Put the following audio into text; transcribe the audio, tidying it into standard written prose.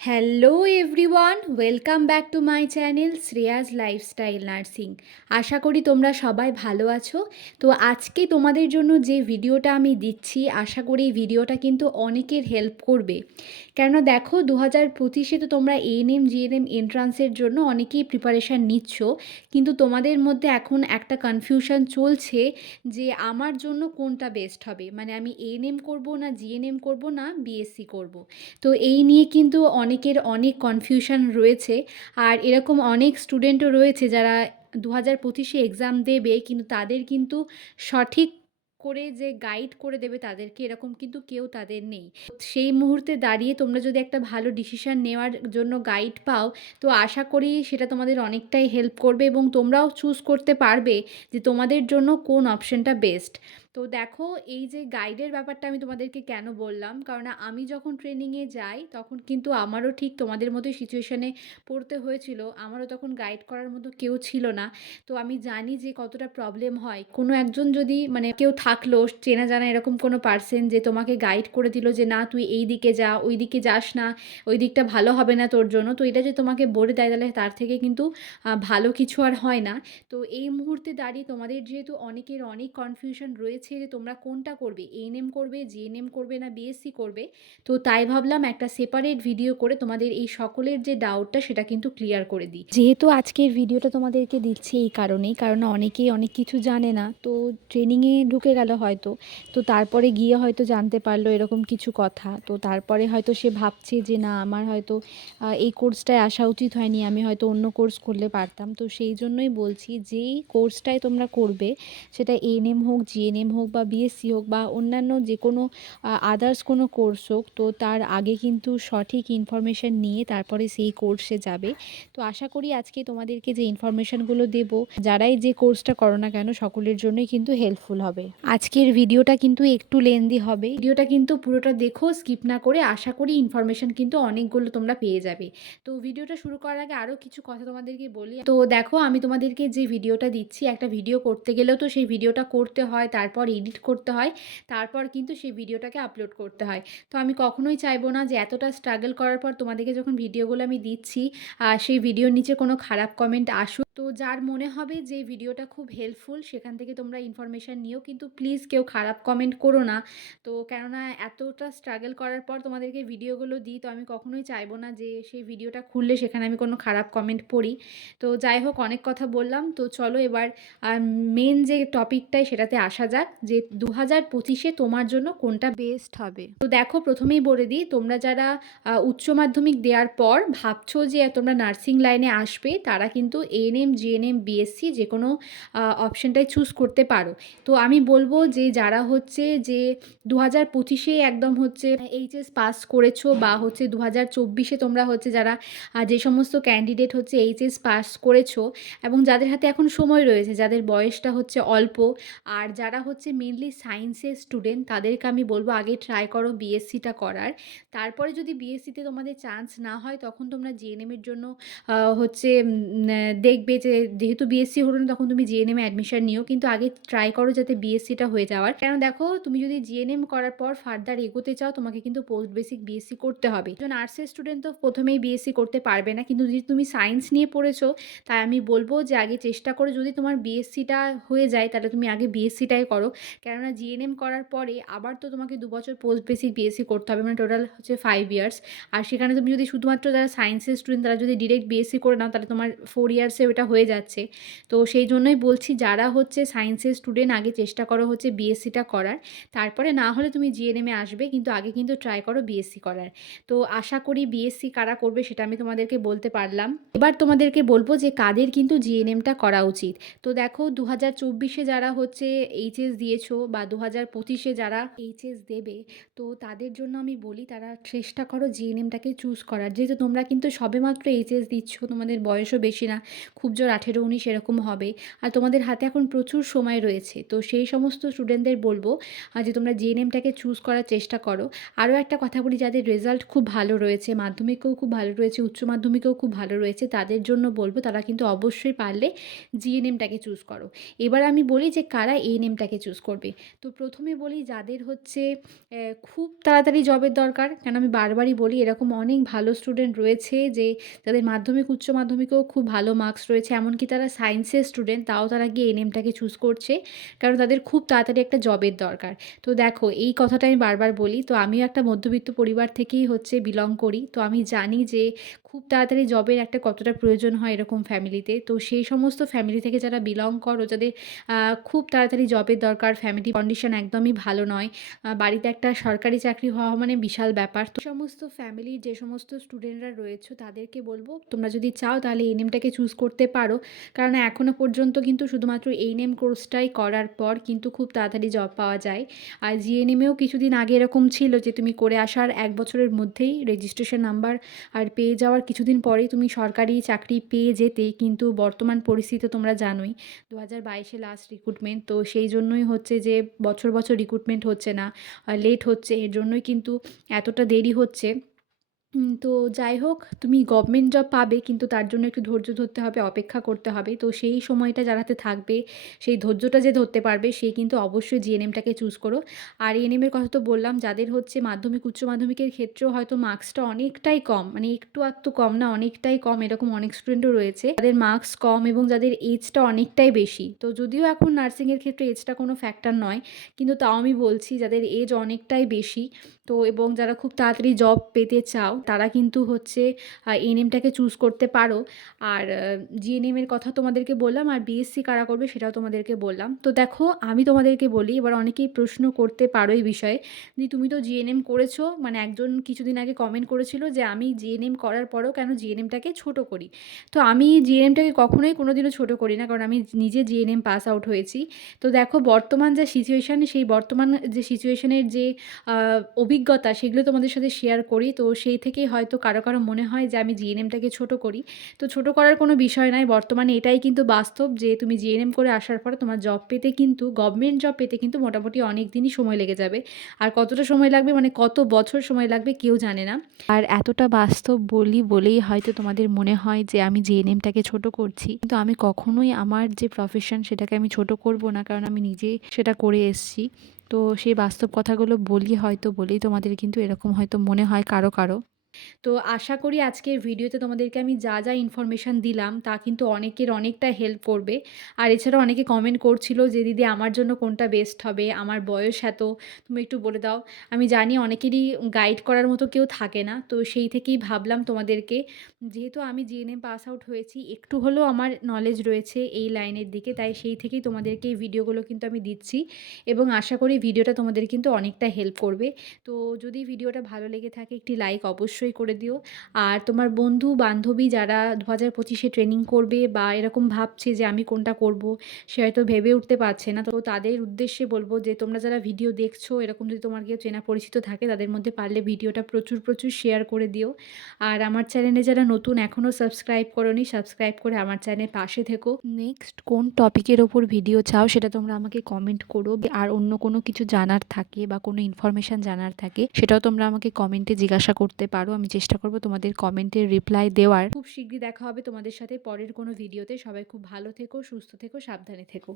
Hello everyone, welcome back to my channel Shreyas lifestyle nursing. আশা করি তোমরা সবাই ভালো আছো। তো আজকে তোমাদের জন্য যে ভিডিওটা আমি দিচ্ছি, আশা করি এই ভিডিওটা কিন্তু অনেকের হেল্প করবে। কেননা দেখো, 2025-এ তো তোমরা এএনএম জিএনএম এন্ট্রান্সের জন্য অনেকেই প্রিপারেশান নিচ্ছ, কিন্তু তোমাদের মধ্যে এখন একটা কনফিউশন চলছে যে আমার জন্য কোনটা বেস্ট হবে, মানে আমি এএনএম করব না জিএনএম করব না বিএসসি করব। তো এই নিয়ে কিন্তু অনেকের অনেক কনফিউশন রয়েছে। আর এরকম অনেক স্টুডেন্টও রয়েছে যারা 2025-এ এক্সাম দেবে, কিন্তু তাদের কিন্তু সঠিক করে যে গাইড করে দেবে তাদেরকে, এরকম কিন্তু কেউ তাদের নেই। সেই মুহূর্তে দাঁড়িয়ে তোমরা যদি একটা ভালো ডিসিশন নেওয়ার জন্য গাইড পাও, তো আশা করি সেটা তোমাদের অনেকটাই হেল্প করবে এবং তোমরাও চুজ করতে পারবে যে তোমাদের জন্য কোন অপশনটা বেস্ট। তো দেখো, এই যে গাইডের ব্যাপারটা আমি তোমাদেরকে কেন বললাম, কারণ আমি যখন ট্রেনিংয়ে যাই তখন কিন্তু আমারও ঠিক তোমাদের মতোই সিচুয়েশানে পড়তে হয়েছিল। আমারও তখন গাইড করার মতো কেউ ছিল না। তো আমি জানি যে কতটা প্রবলেম হয়। কোনো একজন যদি, মানে কেউ থাকলো চেনা জানা এরকম কোনো পার্সন যে তোমাকে গাইড করে দিল যে না তুই এই দিকে যা, ওই দিকে যাস না, ওই দিকটা ভালো হবে না তোর জন্য, তো এটা যে তোমাকে বলে দেয় তাহলে তার থেকে কিন্তু ভালো কিছু আর হয় না। তো এই মুহূর্তে দাঁড়িয়ে তোমাদের যেহেতু অনেকের অনেক কনফিউশন রয়েছে যে তোমরা কোনটা করবে, এএনএম করবে, জিএনএম করবে না বিএসসি করবে, তো তাই ভাবলাম একটা সেপারেট ভিডিও করে তোমাদের এই সকলের যে ডাউটটা সেটা কিন্তু ক্লিয়ার করে দিই। যেহেতু আজকের ভিডিওটা তোমাদেরকে দিচ্ছি এই কারণেই, কারণ অনেকেই অনেক কিছু জানে না, তো ট্রেনিংয়ে ঢুকে গেল হয়তো, তো তারপরে গিয়ে হয়তো জানতে পারলো এরকম কিছু কথা, তো তারপরে হয়তো সে ভাবছে যে না আমার হয়তো এই কোর্সটায় আসা উচিত হয়নি, আমি হয়তো অন্য কোর্স করলে পারতাম। তো সেই জন্যই বলছি, যেই কোর্সটাই তোমরা করবে, সেটা এএনএম হোক, জিএনএম হোক বা বিএসসি হোক বা অন্যান্য যে কোনো আদার্স কোনো কোর্স হোক, তো তার আগে কিন্তু সঠিক ইনফরমেশান নিয়ে তারপরে সেই কোর্সে যাবে। তো আশা করি আজকে তোমাদেরকে যে ইনফরমেশানগুলো দেব, যারাই যে কোর্সটা করো না কেন সকলের জন্যই কিন্তু হেল্পফুল হবে। আজকের ভিডিওটা কিন্তু একটু লেন্দি হবে, ভিডিওটা কিন্তু পুরোটা দেখো, স্কিপ না করে। আশা করি ইনফরমেশান কিন্তু অনেকগুলো তোমরা পেয়ে যাবে। তো ভিডিওটা শুরু করার আগে আরও কিছু কথা তোমাদেরকে বলি। তো দেখো, আমি তোমাদেরকে যে ভিডিওটা দিচ্ছি, একটা ভিডিও করতে গেলেও তো সেই ভিডিওটা করতে হয়, তারপর এডিট করতে হয়, তারপর কিন্তু সেই ভিডিওটাকে আপলোড করতে হয়। তো আমি কখনোই চাইবো না যে এতটা স্ট্রাগল করার পর তোমাদেরকে যখন ভিডিওগুলো আমি দিচ্ছি সেই ভিডিওর নিচে কোনো খারাপ কমেন্ট আসুক। তো যার মনে হবে যে ভিডিওটা খুব হেল্পফুল, সেখান থেকে তোমরা ইনফরমেশান নিও, কিন্তু প্লিজ কেউ খারাপ কমেন্ট করো না। তো কেননা এতটা স্ট্রাগল করার পর তোমাদেরকে ভিডিওগুলো দিই, তো আমি কখনোই চাইবো না যে সেই ভিডিওটা খুললে সেখানে আমি কোনো খারাপ কমেন্ট পড়ি। তো যাই হোক, অনেক কথা বললাম, তো চলো এবার মেন যে টপিকটাই সেটাতে আসা যাক, যে 2025-এ তোমার জন্য কোনটা বেস্ট হবে। তো দেখো, প্রথমেই বলে দিই, তোমরা যারা উচ্চ মাধ্যমিক দেওয়ার পর ভাবছো যে তোমরা নার্সিং লাইনে আসবে, তারা কিন্তু এএনএম জিএনএম বিএসসি যে কোনো অপশনটাই চুজ করতে পারো। তো আমি বলবো যে যারা হচ্ছে যে 2025-এ একদম হচ্ছে এইচএস পাস করেছো, বা হচ্ছে 2024-এ তোমরা হচ্ছে যারা যে সমস্ত ক্যান্ডিডেট হচ্ছে এইচএস পাস করেছো এবং যাদের হাতে এখন সময় রয়েছে, যাদের বয়সটা হচ্ছে অল্প, আর যারা হচ্ছে মেনলি সায়েন্সের স্টুডেন্ট, তাদেরকে আমি বলবো আগে ট্রাই করো বিএসসিটা করার। তারপরে যদি বিএসসিতে তোমাদের চান্স না হয়, তখন তোমরা জিএনএমের জন্য হচ্ছে দেখবে যে যেহেতু বিএসসি হলো না, তখন তুমি জিএনএমে অ্যাডমিশন নিও, কিন্তু আগে ট্রাই করো যাতে বিএসসিটা হয়ে যাওয়ার। কেন দেখো, তুমি যদি জিএনএম করার পর ফার্দার এগোতে চাও, তোমাকে কিন্তু পোস্ট বেসিক বিএসসি করতে হবে। একজন আর্টসের স্টুডেন্ট তো প্রথমেই বিএসসি করতে পারবে না, কিন্তু যদি তুমি সায়েন্স নিয়ে পড়েছো, তাই আমি বলবো যে আগে চেষ্টা করো, যদি তোমার বিএসসিটা হয়ে যায় তাহলে তুমি আগে বিএসসিটাই করো। কেননা জিএনএম করার পরে আবার তো তোমাকে 2 বছর পোস্ট বেসিক বিএসসি করতে হবে, মানে টোটাল হচ্ছে 5 ইয়ার্স। আর সেখানে তুমি যদি শুধুমাত্র যারা সায়েন্সের স্টুডেন্ট তারা যদি ডিরেক্ট বিএসসি করে নাও, তাহলে তোমার 4 ইয়ার্সে ওটা হয়ে যাচ্ছে। তো সেই জন্যই বলছি, যারা হচ্ছে সায়েন্সের স্টুডেন্ট আগে চেষ্টা করো হচ্ছে বিএসসিটা করার, তারপরে না হলে তুমি জিএনএমে আসবে, কিন্তু আগে কিন্তু ট্রাই করো বিএসসি করার। তো আশা করি বিএসসি কারা করবে সেটা আমি তোমাদেরকে বলতে পারলাম। এবার তোমাদেরকে বলবো যে কাদের কিন্তু জিএনএমটা করা উচিত। তো দেখো, 2024-এ যারা হচ্ছে এইচএস দিয়েছো বা 2025-এ যারা এইচএস দেবে, তো তাদের জন্য আমি বলি তারা চেষ্টা করো জিএনএমটাকে চুজ করার। যেহেতু তোমরা কিন্তু সবেমাত্র এইচএস দিচ্ছ, তোমাদের বয়সও বেশি না, খুব জোর 18-19 এরকম হবে। আর তোমাদের হাতে এখন প্রচুর সময় রয়েছে। তো সেই সমস্ত স্টুডেন্টদের বলব যে তোমরা জিএনএমটাকে চুজ করার চেষ্টা করো। আরও একটা কথা বলি, যাদের রেজাল্ট খুব ভালো রয়েছে, মাধ্যমিকেও খুব ভালো রয়েছে, উচ্চ মাধ্যমিকেও খুব ভালো রয়েছে, তাদের জন্য বলব তারা কিন্তু অবশ্যই পারলে জিএনএমটাকে চুজ করো। এবার আমি বলি যে কারা এএনএমটাকে চুজ করবে। তো প্রথমে বলি যাদের হচ্ছে খুব তাড়াতাড়ি জবের দরকার, কেন আমি বারবারই বলি এরকম অনেক ভালো স্টুডেন্ট রয়েছে যে যাদের মাধ্যমিক উচ্চ মাধ্যমিকেও খুব ভালো মার্কস রয়েছে, এমনকি তারা সায়েন্সের স্টুডেন্ট, তাও তারা গিয়ে এএনএমটাকে চুজ করছে কারণ তাদের খুব তাড়াতাড়ি একটা জবের দরকার। তো দেখো এই কথাটা আমি বারবার বলি, তো আমিও একটা মধ্যবিত্ত পরিবার থেকেই হচ্ছে বিলং করি, তো আমি জানি যে খুব তাড়াতাড়ি জবের একটা কতটা প্রয়োজন হয় এরকম ফ্যামিলিতে। তো সেই সমস্ত ফ্যামিলি থেকে যারা বিলং করো, যাদের খুব তাড়াতাড়ি জবের দরকার, ফ্যামিলি কন্ডিশন একদমই ভালো নয়, বাড়িতে একটা সরকারি চাকরি হওয়া মানে বিশাল ব্যাপার, তো সমস্ত ফ্যামিলির যে সমস্ত স্টুডেন্টরা রয়েছে তাদেরকে বলবো তোমরা যদি চাও তাহলে এএনএমটাকে চুজ করতে পারো, কারণ এখনও পর্যন্ত কিন্তু শুধুমাত্র এএনএম কোর্সটাই করার পর কিন্তু খুব তাড়াতাড়ি জব পাওয়া যায়। আর জিএনএমেও কিছুদিন আগে এরকম ছিল যে তুমি করে আসার 1 বছরের মধ্যেই রেজিস্ট্রেশন নাম্বার আর পেয়ে যাওয়ার কিছুদিন পরেই তুমি সরকারি চাকরি পেয়ে যেতে, কিন্তু বর্তমান পরিস্থিতি তোমরা জানোই 2022-এ লাস্ট রিক্রুটমেন্ট, তো সেই জন্যই হচ্ছে যে বছর বছর রিক্রুটমেন্ট হচ্ছে না, লেট হচ্ছে, এর জন্যই কিন্তু এতটা দেরি হচ্ছে। তো যাই হোক, তুমি গভর্নমেন্ট জব পাবে, কিন্তু তার জন্য একটু ধৈর্য ধরতে হবে, অপেক্ষা করতে হবে। তো সেই সময়টা যার হাতে থাকবে, সেই ধৈর্যটা যে ধরতে পারবে সে কিন্তু অবশ্যই জিএনএমটাকে চুজ করো। আর এএনএমের কথা তো বললাম, যাদের হচ্ছে মাধ্যমিক উচ্চ মাধ্যমিকের ক্ষেত্রেও হয়তো মার্কসটা অনেকটাই কম, মানে একটু আধটু কম না, অনেকটাই কম, এরকম অনেক স্টুডেন্টও রয়েছে যাদের মার্কস কম এবং যাদের এজটা অনেকটাই বেশি। তো যদিও এখন নার্সিংয়ের ক্ষেত্রে এজটা কোনো ফ্যাক্টর নয়, কিন্তু তাও আমি বলছি যাদের এজ অনেকটাই বেশি, তো এবং যারা খুব তাড়াতাড়ি জব পেতে চাও তারা কিন্তু হচ্ছে এএনএমটাকে চুজ করতে পারো। আর জিএনএমের কথা তোমাদেরকে বললাম, আর বিএসসি কারা করবে সেটাও তোমাদেরকে বললাম। তো দেখো আমি তোমাদেরকে বলি, এবার অনেকেই প্রশ্ন করতে পারো এই বিষয়ে যে তুমি তো জিএনএম করেছো, মানে একজন কিছুদিন আগে কমেন্ট করেছিল যে আমি জিএনএম করার পরেও কেন জিএনএমটাকে ছোট করি। তো আমি জিএনএমটাকে কখনোই কোনোদিনও ছোট করি না, কারণ আমি নিজে জিএনএম পাস আউট হয়েছি। তো দেখো বর্তমান যে সিচুয়েশান, সেই বর্তমান যে সিচুয়েশানের যে অভিজ্ঞতা সেগুলো তোমাদের সাথে শেয়ার করি। তো সেই থেকেই হয়তো কারো কারো মনে হয় যে আমি জিএনএমটাকে ছোট করি। তো ছোট করার কোনো বিষয় নয়, বর্তমানে এটাই কিন্তু বাস্তব যে তুমি জিএনএম করে আসার পরে তোমার জব পেতে কিন্তু, গভর্নমেন্ট জব পেতে কিন্তু মোটামুটি অনেক দিনই সময় লেগে যাবে। আর কতটা সময় লাগবে, মানে কত বছর সময় লাগবে কেউ জানে না। আর এতটা বাস্তব বলেই হয়তো তোমাদের মনে হয় যে আমি জিএনএমটাকে ছোট করছি, কিন্তু আমি কখনোই আমার যে প্রফেশন সেটাকে আমি ছোট করব না, কারণ আমি নিজে সেটা করে এসেছি। তো সেই বাস্তব কথাগুলো বলেই তোমাদের কিন্তু এরকম হয়তো মনে হয় কারো কারো। তো আশা করি আজকের ভিডিওতে তোমাদেরকে আমি যা যা ইনফরমেশান দিলাম তা কিন্তু অনেকের অনেকটা হেল্প করবে। আর এছাড়াও অনেকে কমেন্ট করছিল যে দিদি আমার জন্য কোনটা বেস্ট হবে, আমার বয়স এত, তুমি একটু বলে দাও। আমি জানি অনেকেরই গাইড করার মতো কেউ থাকে না, তো সেই থেকেই ভাবলাম তোমাদেরকে, যেহেতু আমি জিএনএম পাস আউট হয়েছি, একটু হলেও আমার নলেজ রয়েছে এই লাইনের দিকে, তাই সেই থেকেই তোমাদেরকে এই ভিডিওগুলো কিন্তু আমি দিচ্ছি এবং আশা করি ভিডিওটা তোমাদের কিন্তু অনেকটা হেল্প করবে। তো যদি ভিডিওটা ভালো লেগে থাকে একটি লাইক অবশ্যই করে দিও। আর তোমার বন্ধু বান্ধবী যারা 2025-এ ট্রেনিং করবে বা এরকম ভাবছে যে আমি কোনটা করব, সে হয়তো ভেবে উঠতে পারছে না, তো তাদের উদ্দেশ্যে বলবো যে তোমরা যারা ভিডিও দেখছো, এরকম যদি তোমার কেউ চেনা পরিচিত থাকে তাদের মধ্যে পারলে ভিডিওটা প্রচুর প্রচুর শেয়ার করে দিও। আর আমার চ্যানেলে যারা নতুন এখনও সাবস্ক্রাইব করোনি, সাবস্ক্রাইব করে আমার চ্যানেল পাশে থেকো। নেক্সট কোন টপিকের ওপর ভিডিও চাও সেটা তোমরা আমাকে কমেন্ট করো। আর অন্য কোনো কিছু জানার থাকে বা কোনো ইনফরমেশান জানার থাকে সেটাও তোমরা আমাকে কমেন্টে জিজ্ঞাসা করতে পারো, আমি চেষ্টা করব তোমাদের কমেন্টের রিপ্লাই দেওয়ার। খুব শীঘ্রই দেখা হবে তোমাদের সাথে পরের কোনো ভিডিওতে। সবাই খুব ভালো থেকো, সুস্থ থেকো, সাবধানে থেকো।